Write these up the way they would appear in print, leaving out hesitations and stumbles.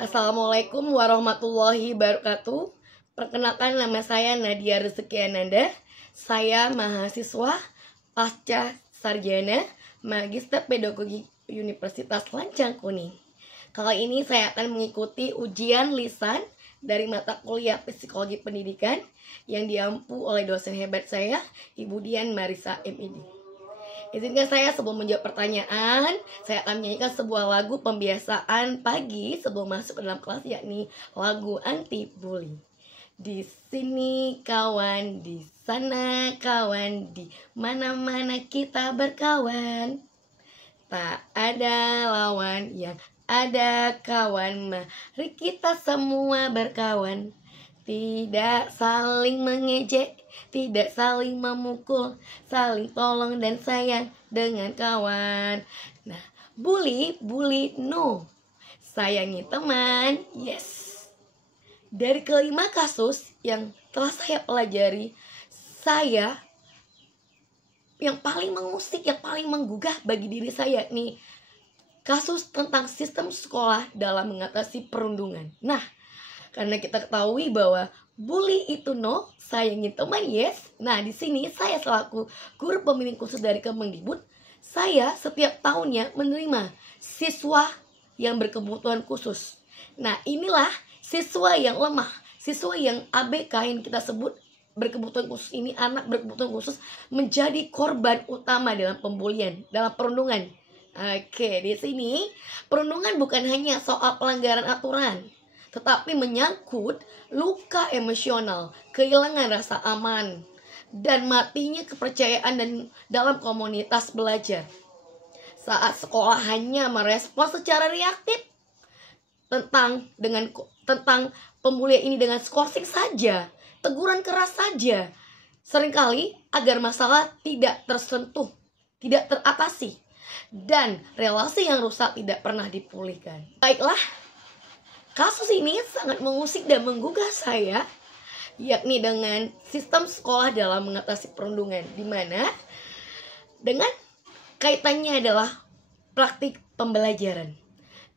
Assalamualaikum warahmatullahi wabarakatuh. Perkenalkan, nama saya Nadia Rezeki Ananda. Saya mahasiswa pasca sarjana Magister Pedagogi Universitas Lancang Kuning. Kali ini saya akan mengikuti ujian lisan dari mata kuliah Psikologi Pendidikan yang diampu oleh dosen hebat saya, Ibu Dian Marisa MID. Izinkan saya sebelum menjawab pertanyaan, saya akan menyanyikan sebuah lagu pembiasaan pagi sebelum masuk ke dalam kelas, yakni lagu anti bully. Di sini kawan, di sana kawan, di mana-mana kita berkawan. Tak ada lawan, yang ada kawan. Mari kita semua berkawan. Tidak saling mengejek, tidak saling memukul, saling tolong dan sayang dengan kawan. Nah, bully no. Sayangi teman, yes. Dari kelima kasus yang telah saya pelajari, saya yang paling mengusik, yang paling menggugah bagi diri saya nih, kasus tentang sistem sekolah dalam mengatasi perundungan. Nah, karena kita ketahui bahwa bully itu no, sayangi teman yes. Nah, di sini saya selaku guru pembimbing khusus dari Kemendikbud, saya setiap tahunnya menerima siswa yang berkebutuhan khusus. Nah, inilah siswa yang lemah, siswa yang ABK yang kita sebut berkebutuhan khusus ini, anak berkebutuhan khusus, menjadi korban utama dalam pembulian, dalam perundungan. Oke, di sini perundungan bukan hanya soal pelanggaran aturan, tetapi menyangkut luka emosional, kehilangan rasa aman, dan matinya kepercayaan dan dalam komunitas belajar. Saat sekolah hanya merespons secara reaktif tentang pembulian ini dengan skorsing saja, teguran keras saja, seringkali agar masalah tidak tersentuh, tidak teratasi, dan relasi yang rusak tidak pernah dipulihkan. Baiklah, kasus ini sangat mengusik dan menggugah saya, yakni dengan sistem sekolah dalam mengatasi perundungan, di mana dengan kaitannya adalah praktik pembelajaran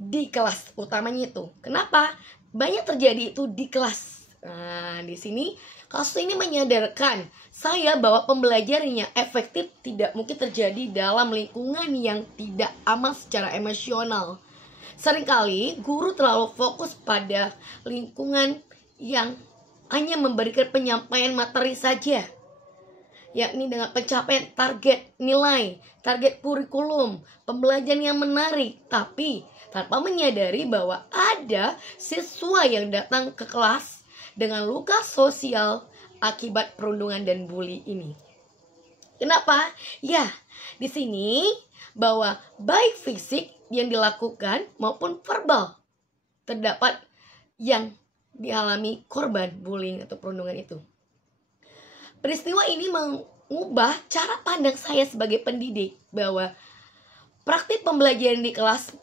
di kelas utamanya itu. Kenapa banyak terjadi itu di kelas? Nah, di sini kasus ini menyadarkan saya bahwa pembelajarannya efektif tidak mungkin terjadi dalam lingkungan yang tidak aman secara emosional. Seringkali guru terlalu fokus pada lingkungan yang hanya memberikan penyampaian materi saja, yakni dengan pencapaian target nilai, target kurikulum, pembelajaran yang menarik, tapi tanpa menyadari bahwa ada siswa yang datang ke kelas dengan luka sosial akibat perundungan dan bully ini. Kenapa? Ya, di sini bahwa baik fisik yang dilakukan maupun verbal terdapat yang dialami korban bullying atau perundungan itu. Peristiwa ini mengubah cara pandang saya sebagai pendidik bahwa praktik pembelajaran di kelas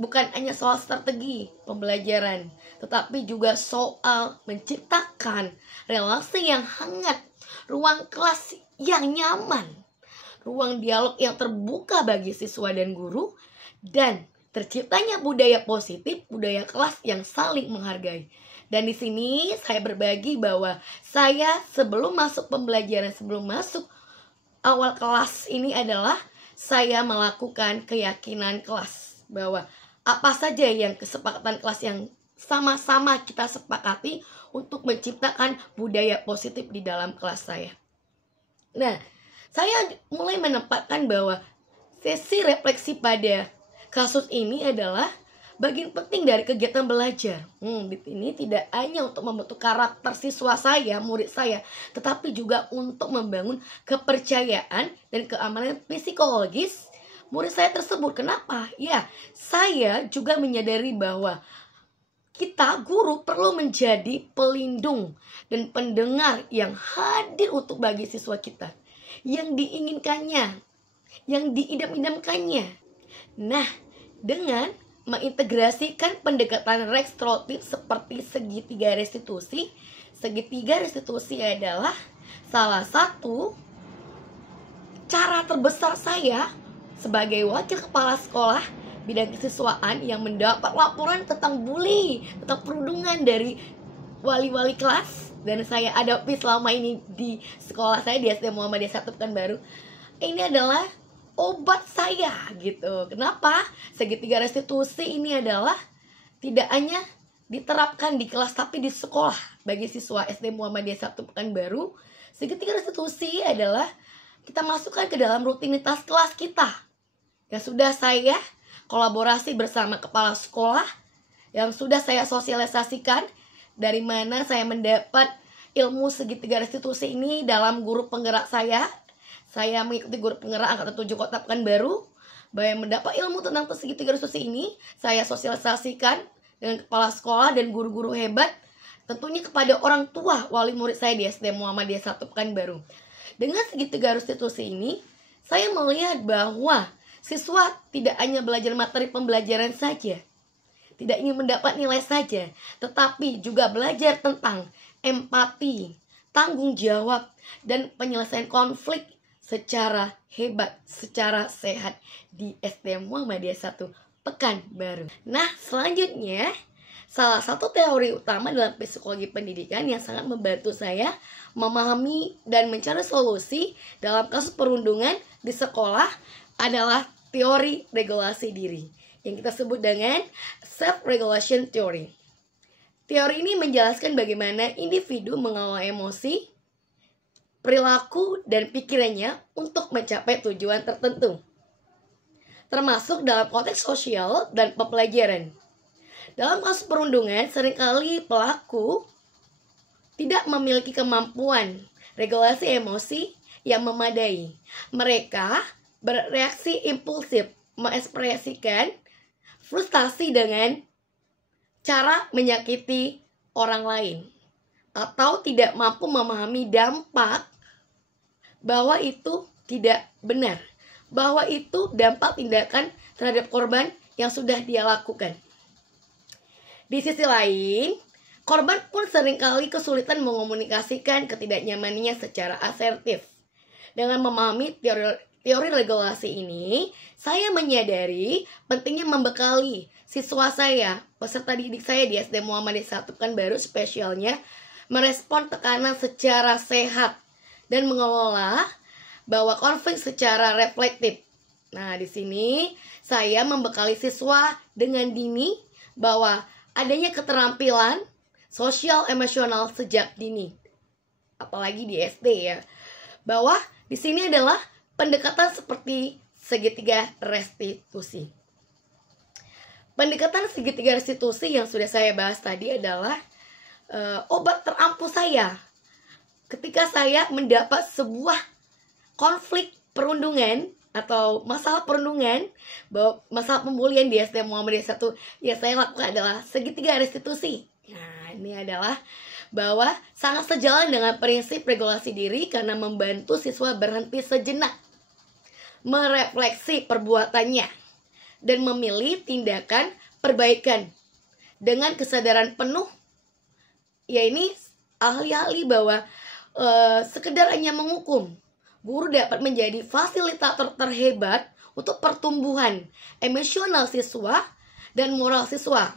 bukan hanya soal strategi pembelajaran, tetapi juga soal menciptakan relasi yang hangat, ruang kelas yang nyaman, ruang dialog yang terbuka bagi siswa dan guru, dan terciptanya budaya positif, budaya kelas yang saling menghargai. Dan di sini saya berbagi bahwa saya sebelum masuk pembelajaran, sebelum masuk awal kelas ini adalah saya melakukan keyakinan kelas bahwa apa saja yang kesepakatan kelas yang sama-sama kita sepakati untuk menciptakan budaya positif di dalam kelas saya. Nah, saya mulai menempatkan bahwa sesi refleksi pada kasus ini adalah bagian penting dari kegiatan belajar. Ini tidak hanya untuk membentuk karakter siswa saya, murid saya, tetapi juga untuk membangun kepercayaan dan keamanan psikologis murid saya tersebut. Kenapa? Ya, saya juga menyadari bahwa kita guru perlu menjadi pelindung dan pendengar yang hadir untuk bagi siswa kita, yang diinginkannya, yang diidam-idamkannya. Nah, dengan mengintegrasikan pendekatan restoratif seperti segitiga restitusi. Segitiga restitusi adalah salah satu cara terbesar saya sebagai wakil kepala sekolah bidang kesiswaan yang mendapat laporan tentang bully, tentang perundungan dari wali-wali kelas, dan saya hadapi selama ini di sekolah saya di SD Muhammadiyah 1 Pekanbaru. Ini adalah obat saya gitu. Kenapa? Segitiga restitusi ini adalah tidak hanya diterapkan di kelas tapi di sekolah bagi siswa SD Muhammadiyah 1 Pekanbaru. Segitiga restitusi adalah kita masukkan ke dalam rutinitas kelas kita. Ya sudah saya kolaborasi bersama kepala sekolah, yang sudah saya sosialisasikan dari mana saya mendapat ilmu segitiga restitusi ini dalam guru penggerak saya. Saya mengikuti guru penggerak angkatan 7 Kota Pekanbaru. Bahwa mendapat ilmu tentang segitiga restitusi ini saya sosialisasikan dengan kepala sekolah dan guru-guru hebat, tentunya kepada orang tua wali murid saya di SD Muhammadiyah 1 Pekanbaru. Dengan segitiga restitusi ini, saya melihat bahwa siswa tidak hanya belajar materi pembelajaran saja, tidak ingin mendapat nilai saja, tetapi juga belajar tentang empati, tanggung jawab, dan penyelesaian konflik secara hebat, secara sehat di SD Muhammadiyah 1 Pekanbaru. Nah, selanjutnya, salah satu teori utama dalam psikologi pendidikan yang sangat membantu saya memahami dan mencari solusi dalam kasus perundungan di sekolah adalah teori regulasi diri, yang kita sebut dengan self-regulation theory. Teori ini menjelaskan bagaimana individu mengelola emosi, perilaku, dan pikirannya untuk mencapai tujuan tertentu, termasuk dalam konteks sosial dan pembelajaran. Dalam kasus perundungan, seringkali pelaku tidak memiliki kemampuan regulasi emosi yang memadai. Mereka bereaksi impulsif, mengekspresikan frustasi dengan cara menyakiti orang lain, atau tidak mampu memahami dampak bahwa itu tidak benar, bahwa itu dampak tindakan terhadap korban yang sudah dia lakukan. Di sisi lain, korban pun seringkali kesulitan mengomunikasikan ketidaknyamanannya secara asertif. Dengan memahami teori regulasi ini, saya menyadari pentingnya membekali siswa saya, peserta didik saya di SD Muhammadiyah 1 Pekanbaru spesialnya, merespon tekanan secara sehat dan mengelola bahwa konflik secara reflektif. Nah, di sini saya membekali siswa dengan dini bahwa adanya keterampilan sosial emosional sejak dini, apalagi di SD ya. Bahwa di sini adalah pendekatan seperti segitiga restitusi. Pendekatan segitiga restitusi yang sudah saya bahas tadi adalah obat terampuh saya ketika saya mendapat sebuah konflik perundungan atau masalah perundungan, bahwa masalah pembulian di SD Muhammadiyah 1 yang saya lakukan adalah segitiga restitusi. Nah, ini adalah bahwa sangat sejalan dengan prinsip regulasi diri karena membantu siswa berhenti sejenak, merefleksi perbuatannya, dan memilih tindakan perbaikan dengan kesadaran penuh. Ya, ini ahli-ahli bahwa sekedar hanya menghukum, guru dapat menjadi fasilitator terhebat untuk pertumbuhan emosional siswa dan moral siswa.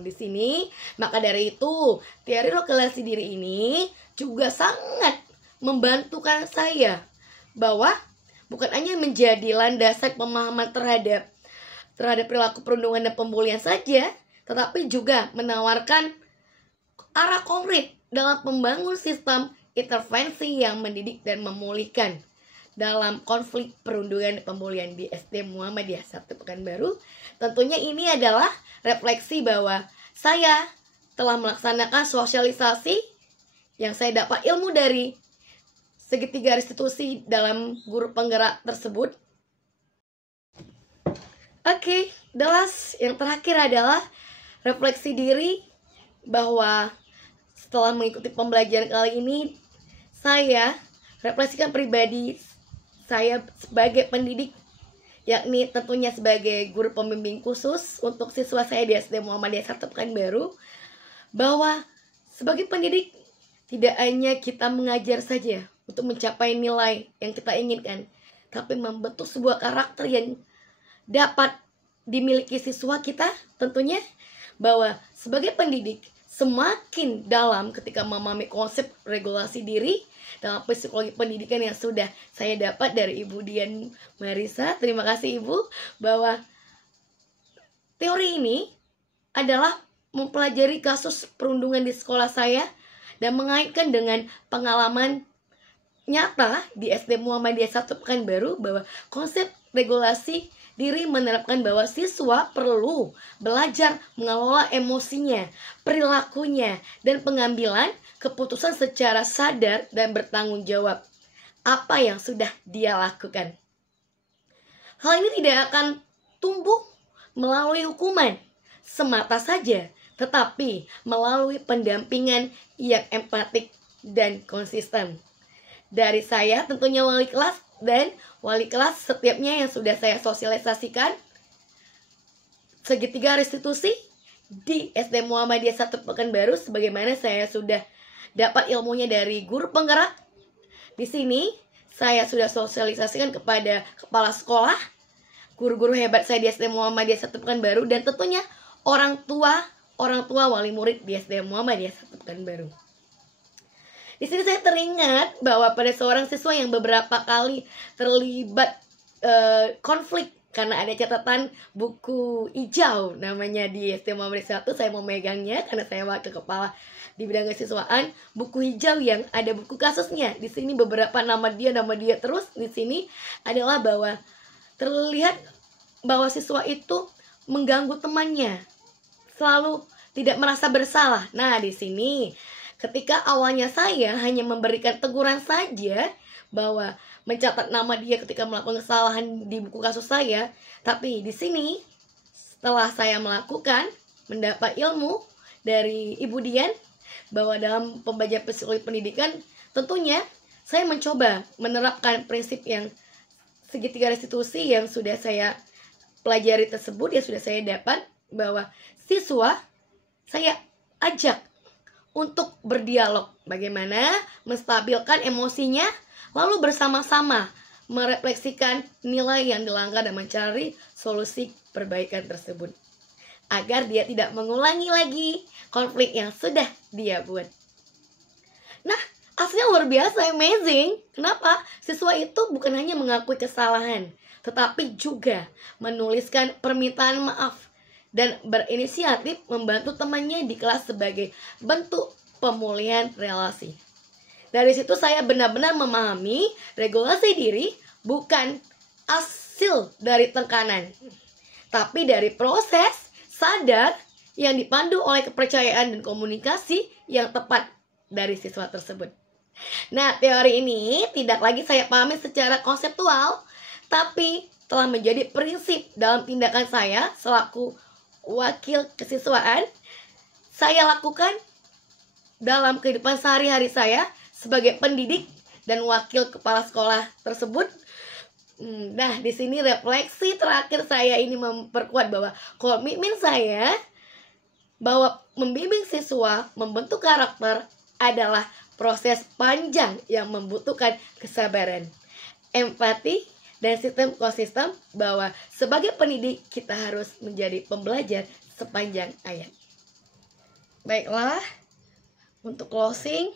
Di sini, maka dari itu, teori regulasi diri ini juga sangat membantukan saya bahwa bukan hanya menjadi landasan pemahaman terhadap perilaku perundungan dan pembulian saja, tetapi juga menawarkan arah konkret dalam membangun sistem intervensi yang mendidik dan memulihkan dalam konflik perundungan dan pembulian di SD Muhammadiyah 1 Pekanbaru. Tentunya ini adalah refleksi bahwa saya telah melaksanakan sosialisasi yang saya dapat ilmu dari segitiga restitusi dalam guru penggerak tersebut. Oke, the last, yang terakhir adalah refleksi diri bahwa setelah mengikuti pembelajaran kali ini, saya refleksikan pribadi saya sebagai pendidik, yakni tentunya sebagai guru pembimbing khusus untuk siswa saya di SD Muhammadiyah 1 Pekanbaru, bahwa sebagai pendidik tidak hanya kita mengajar saja untuk mencapai nilai yang kita inginkan, tapi membentuk sebuah karakter yang dapat dimiliki siswa kita tentunya bahwa sebagai pendidik semakin dalam ketika memahami konsep regulasi diri dalam psikologi pendidikan yang sudah saya dapat dari Ibu Dian Marisa. Terima kasih Ibu, bahwa teori ini adalah mempelajari kasus perundungan di sekolah saya dan mengaitkan dengan pengalaman nyata di SD Muhammadiyah 1 Pekanbaru, bahwa konsep regulasi diri menerapkan bahwa siswa perlu belajar mengelola emosinya, perilakunya, dan pengambilan keputusan secara sadar dan bertanggung jawab apa yang sudah dia lakukan. Hal ini tidak akan tumbuh melalui hukuman semata saja, tetapi melalui pendampingan yang empatik dan konsisten. Dari saya tentunya wali kelas dan wali kelas setiapnya yang sudah saya sosialisasikan segitiga restitusi di SD Muhammadiyah 1 Pekanbaru, sebagaimana saya sudah dapat ilmunya dari guru penggerak. Di sini saya sudah sosialisasikan kepada kepala sekolah, guru-guru hebat saya di SD Muhammadiyah 1 Pekanbaru, dan tentunya orang tua wali murid di SD Muhammadiyah 1 Pekanbaru. Di sini saya teringat bahwa pada seorang siswa yang beberapa kali terlibat konflik karena ada catatan buku hijau namanya di SD Muhammadiyah 1, saya memegangnya karena saya wakil kepala di bidang kesiswaan. Buku hijau yang ada buku kasusnya. Di sini beberapa nama dia terus. Di sini adalah bahwa terlihat bahwa siswa itu mengganggu temannya, selalu tidak merasa bersalah. Nah, di sini ketika awalnya saya hanya memberikan teguran saja bahwa mencatat nama dia ketika melakukan kesalahan di buku kasus saya, tapi di sini setelah saya melakukan mendapat ilmu dari Ibu Dian bahwa dalam pembelajaran psikologi pendidikan tentunya saya mencoba menerapkan prinsip yang segitiga restitusi yang sudah saya pelajari tersebut, yang sudah saya dapat, bahwa siswa saya ajak untuk berdialog bagaimana menstabilkan emosinya, lalu bersama-sama merefleksikan nilai yang dilanggar dan mencari solusi perbaikan tersebut agar dia tidak mengulangi lagi konflik yang sudah dia buat. Nah, hasilnya luar biasa, amazing. Kenapa? Siswa itu bukan hanya mengakui kesalahan, tetapi juga menuliskan permintaan maaf dan berinisiatif membantu temannya di kelas sebagai bentuk pemulihan relasi. Dari situ saya benar-benar memahami regulasi diri bukan hasil dari tekanan, tapi dari proses sadar yang dipandu oleh kepercayaan dan komunikasi yang tepat dari siswa tersebut. Nah, teori ini tidak lagi saya pahami secara konseptual, tapi telah menjadi prinsip dalam tindakan saya selaku wakil kesiswaan. Saya lakukan dalam kehidupan sehari-hari saya sebagai pendidik dan wakil kepala sekolah tersebut. Nah, di sini refleksi terakhir saya ini memperkuat bahwa komitmen saya bahwa membimbing siswa membentuk karakter adalah proses panjang yang membutuhkan kesabaran, empati, dan sistem konsisten, bahwa sebagai pendidik kita harus menjadi pembelajar sepanjang ayat. Baiklah, untuk closing,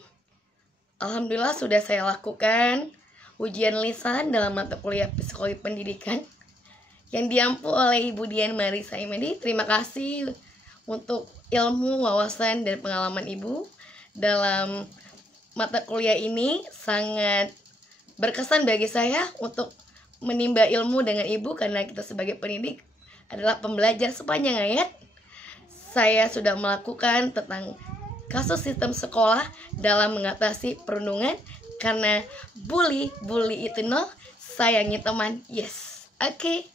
alhamdulillah sudah saya lakukan ujian lisan dalam mata kuliah psikologi pendidikan yang diampu oleh Ibu Dian Marisa Imedi. Terima kasih untuk ilmu, wawasan, dan pengalaman Ibu dalam mata kuliah ini. Sangat berkesan bagi saya untuk menimba ilmu dengan Ibu, karena kita sebagai pendidik adalah pembelajar sepanjang ayat. Saya sudah melakukan tentang kasus sistem sekolah dalam mengatasi perundungan, karena bully itu no, sayangi teman, yes. Oke,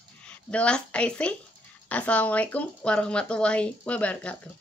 the last I say, assalamualaikum warahmatullahi wabarakatuh.